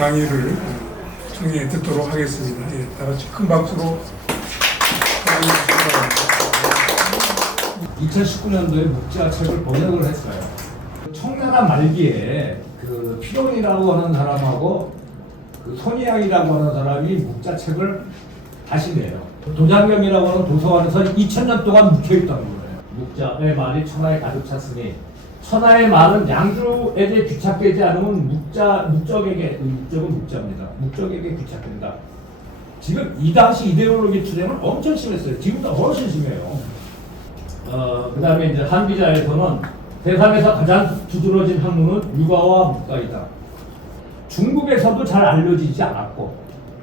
강의를 청해 듣도록 하겠습니다. 예, 다 같이 큰 박수로 강의 주시기 바랍니다. 2019년도에 묵자책을 번역을 했어요. 청나라 말기에 그 필온이라고 하는 사람하고 그 손희양이라고 하는 사람이 묵자책을 다시 내요. 도장경이라고 하는 도서관에서 2000년 동안 묵혀있다는 거예요. 묵자의 말이 천하에 가득 찼으니 천하의 말은 양주에게 귀착되지 않으면 묵적은 묵자입니다. 묵적에게 귀착된다. 지금 이 당시 이데올로기 투쟁은 엄청 심했어요. 지금도 훨씬 심해요. 그 다음에 이제 한기자에서는 세상에서 가장 두드러진 학문은 유가와 묵가이다. 중국에서도 잘 알려지지 않았고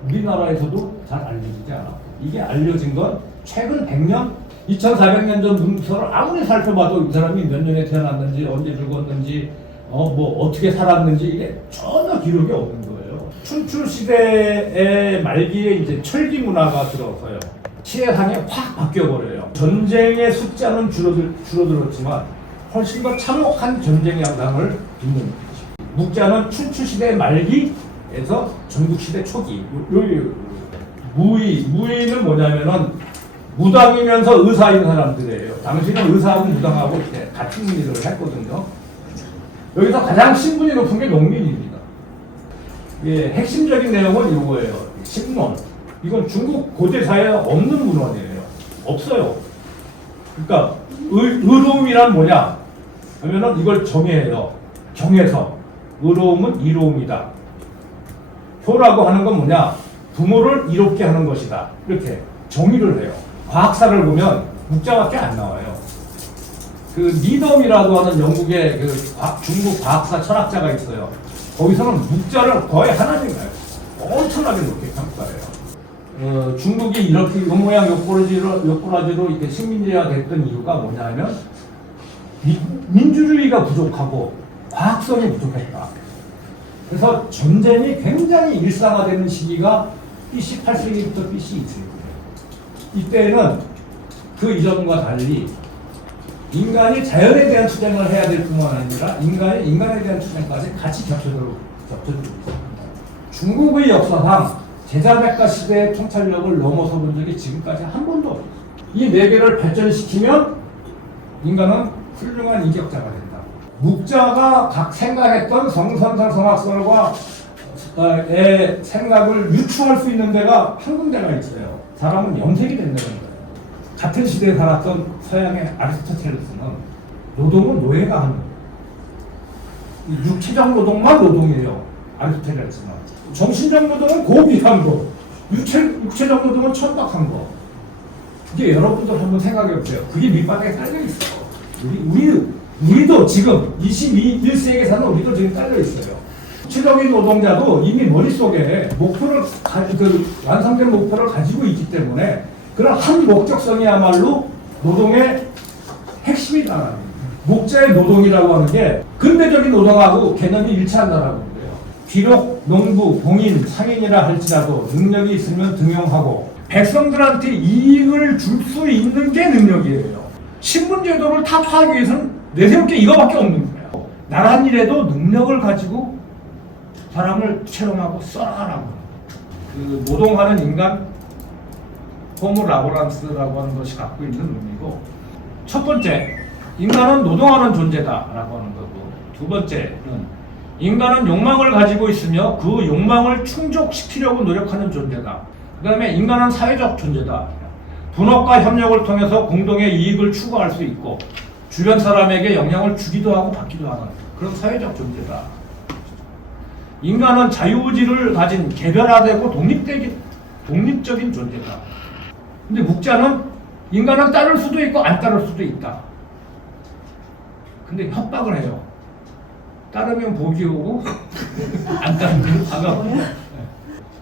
우리나라에서도 잘 알려지지 않았고 이게 알려진 건 최근 100년, 2400년 전 문서를 아무리 살펴봐도 이 사람이 몇 년에 태어났는지 언제 죽었는지 뭐 어떻게 살았는지 이게 전혀 기록이 없는 거예요. 춘추 시대의 말기에 이제 철기 문화가 들어서요. 시대상이 확 바뀌어버려요. 전쟁의 숫자는 줄어들었지만 훨씬 더 참혹한 전쟁 양상을 빚는 거죠. 묵자는 춘추 시대 말기에서 전국 시대 초기. 무의는 뭐냐면은 무당이면서 의사인 사람들이에요. 당시는 의사하고 무당하고 이렇게 같은 일을 했거든요. 여기서 가장 신분이 높은 게 농민입니다. 예, 핵심적인 내용은 이거예요. 신문. 이건 중국 고대사에 없는 문헌이에요. 없어요. 그러니까 의로움이란 뭐냐 하면은 이걸 정의해요. 정해서 의로움은 이로움이다. 효라고 하는 건 뭐냐 부모를 이롭게 하는 것이다. 이렇게 정의를 해요. 과학사를 보면 묵자밖에 안 나와요. 그 리덤이라고 하는 영국의 그 중국 과학사 철학자가 있어요. 거기서는 묵자를 거의 하나님이에요. 엄청나게 높게 평가해요. 중국이 이렇게 이 모양 옆구라지로 이렇게 식민지가 됐던 이유가 뭐냐면 민주주의가 부족하고 과학성이 부족했다. 그래서 전쟁이 굉장히 일상화되는 시기가 BC 8세기부터 BC 2세기예요. 이때는 그 이전과 달리 인간이 자연에 대한 투쟁을 해야 될 뿐만 아니라 인간이 인간에 대한 투쟁까지 같이 겹쳐지고 있습니다. 중국의 역사상 제자백가 시대의 통찰력을 넘어서 본 적이 지금까지 한 번도 없어요. 이 네 개를 발전시키면 인간은 훌륭한 인격자가 된다. 묵자가 각 생각했던 성선설 성학설과의 생각을 유추할 수 있는 데가 한 군데가 있어요. 사람은 염색이 된다는 거예요. 같은 시대에 살았던 서양의 아리스토텔레스는 노동은 노예가 하는 거예요. 육체적 노동만 노동이에요. 아리스토텔레스는. 정신적 노동은 고귀한 거, 육체적 노동은 천박한 거. 이게 여러분들 한번 생각해 보세요. 그게 밑바닥에 깔려 있어. 우리도 지금 21세기에 사는 우리도 지금 깔려 있어요. 육체적인 노동자도 이미 머릿속에 완성된 목표를 가지고 있기 때문에 그런 한 목적성이야말로 노동의 핵심이다. 목자의 노동이라고 하는 게 근대적인 노동하고 개념이 일치한다라고 그래요. 비록 농부, 공인, 상인이라 할지라도 능력이 있으면 등용하고 백성들한테 이익을 줄 수 있는 게 능력이에요. 신분제도를 타파하기 위해서는 내세울 게 이거밖에 없는 거예요. 나란 일에도 능력을 가지고 사람을 채용하고 써라라고. 그 노동하는 인간, 호모 라보란스라고 하는 것이 갖고 있는 의미고, 첫 번째, 인간은 노동하는 존재다라고 하는 거고, 두 번째는 인간은 욕망을 가지고 있으며 그 욕망을 충족시키려고 노력하는 존재다. 그 다음에 인간은 사회적 존재다. 분업과 협력을 통해서 공동의 이익을 추구할 수 있고 주변 사람에게 영향을 주기도 하고 받기도 하는 그런 사회적 존재다. 인간은 자유의지를 가진 개별화되고 독립적인 존재다. 근데 묵자는 인간은 따를 수도 있고 안 따를 수도 있다. 근데 협박을 해요. 따르면 복이 오고 안 따르면 화가 오고.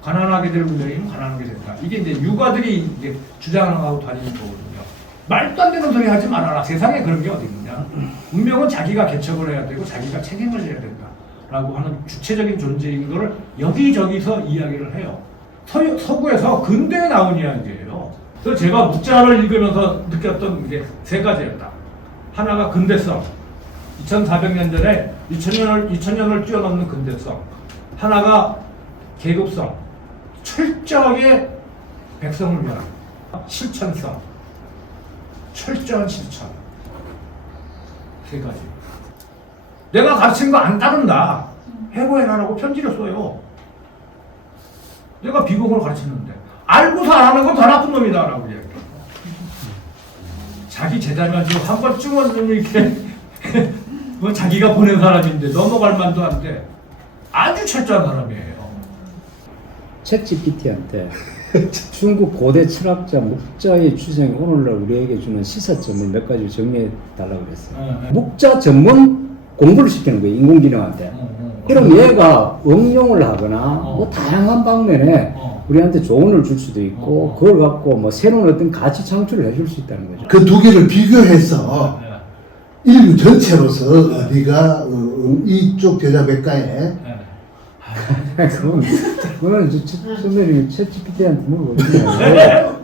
가난하게 될 운명이면 가난하게 된다. 이게 이제 유가들이 이제 주장하고 다니는 거거든요. 말도 안 되는 소리 하지 말아라. 세상에 그런 게 어디 있느냐. 운명은 자기가 개척을 해야 되고 자기가 책임을 져야 된다. 라고 하는 주체적인 존재인 걸 여기저기서 이야기를 해요. 서구에서 근대에 나온 이야기예요. 그래서 제가 묵자를 읽으면서 느꼈던 게 세 가지였다. 하나가 근대성. 2400년 전에 2000년을 뛰어넘는 근대성. 하나가 계급성, 철저하게 백성을 위한 실천성, 철저한 실천. 세 가지. 내가 가르친 거 안 따른다. 해고해라라고 편지를 써요. 내가 비공을 가르쳤는데 알고서 안 하는 건 더 나쁜 놈이다라고 얘기해요. 자기 제자면 지금 한 번쯤은 이렇게 뭐 자기가 보낸 사람인데 넘어갈 만도 한데 아주 철저한 사람이에요. 챗GPT한테 중국 고대 철학자 묵자의 주장이 오늘날 우리에게 주는 시사점을 몇 가지 정리해 달라고 그랬어요. 묵자 전문 공부를 시키는 거예요, 인공지능한테. 그럼 얘가 응용을 하거나 뭐 다양한 방면에 우리한테 조언을 줄 수도 있고 그걸 갖고 뭐 새로운 어떤 가치 창출을 해줄 수 있다는 거죠. 그 두 개를 비교해서 인류 전체로서 어디가 이쪽 대자백과에 그건 선배님이 챗GPT한테 물어보면